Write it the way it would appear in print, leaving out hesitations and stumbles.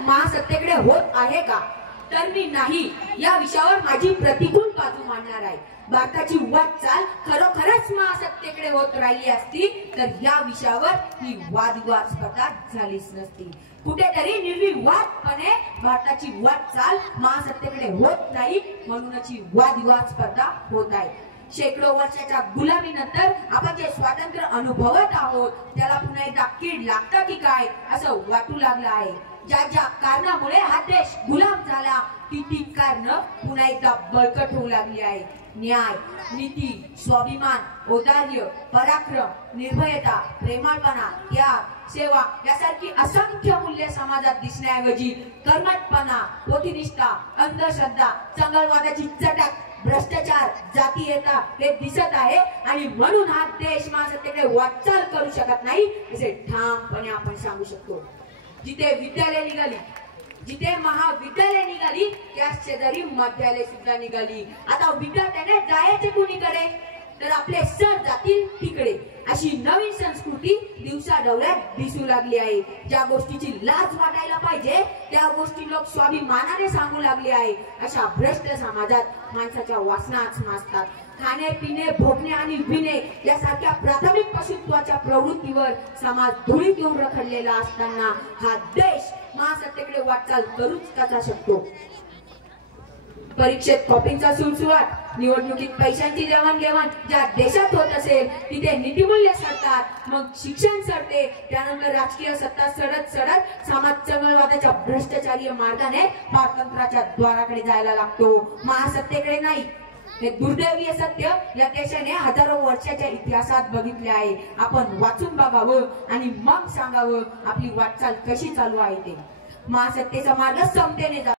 महासत्तेकडे होत आहे का? तर मी नाही या विषयावर माझी प्रतिकूल बाजू मांडणार आहे। भारताची वाटचाल खरोखरच महासत्तेकडे होत राहिली असती तर या विषयावर ही वादविवाद स्पर्धा झालीच नसती। कुठेतरी निर्विवादपणे भारताची वाटचाल महासत्तेकडे होत नाही म्हणूनच ही वादविवाद स्पर्धा होत आहे। शेकडो वर्षाच्या गुलामीनंतर आपण जे स्वातंत्र्य अनुभवत आहोत त्याला पुन्हा एकदा कीड लागतं की काय असं वाटू लागलं आहे। ज्या ज्या कारणामुळे हा देश गुलाम झाला ती कारणं पुन्हा एकदा बळकट होऊ लागली आहे। न्याय, नीती, स्वाभिमान, औदार्य, पराक्रम, निर्भयता, प्रेमळपणा, त्याग, सेवा यासारखी असंख्य मूल्ये समाजात दिसण्याऐवजी कर्मठपणा, पोथीनिष्ठा, अंधश्रद्धा, चंगळवादाची चटक, भ्रष्टाचार, जातीयता हे दिसत आहे आणि म्हणून हा देश महासत्तेकडे वाटचाल करू शकत नाही असे ठामपणे आपण सांगू शकतो। जिथे विद्यालय निघाली, जिथे महाविद्यालय निघाली त्याच शेजारी मध्यालय सुद्धा निघाली। आता विद्यार्थ्याने जायचे कुणीकडे तर आपले सण जातील तिकडे अशी नवीन संस्कृती दिवसाढवळ्यात दिसू लागली आहे। ज्या गोष्टीची लाज वाटायला पाहिजे त्या गोष्टी लोक स्वाभिमानाने सांगू लागले आहे। अशा भ्रष्ट समाजात माणसाच्या वासनाच माजतात। खाणे, पिणे, भोगणे आणि विणे यासारख्या प्राथमिक पशुत्वाच्या प्रवृत्तीवर समाज धुळीत येऊन रखडलेला असताना हा देश महासत्तेकडे वाटचाल करूच कसा शकतो? परीक्षेत कॉपींचा सुळसुळाट, निवडणुकीत पैशांची देवाणघेवाण ज्या देशात होत असेल तिथे नीतिमूल्य सडतात, मग शिक्षण सडते, त्यानंतर राजकीय सत्ता सडत सडत समाज चळवळवादाच्या भ्रष्टाचारी मार्गाने पारतंत्र्याच्या द्वाराकडे जायला लागतो, महासत्तेकडे नाही। हे दुर्दैवी सत्य या देशाने हजारो वर्षाच्या इतिहासात बघितले आहे। आपण वाचून बघावं आणि मग सांगावं आपली वाटचाल कशी चालू आहे ते। महासत्तेचा मार्ग समतेने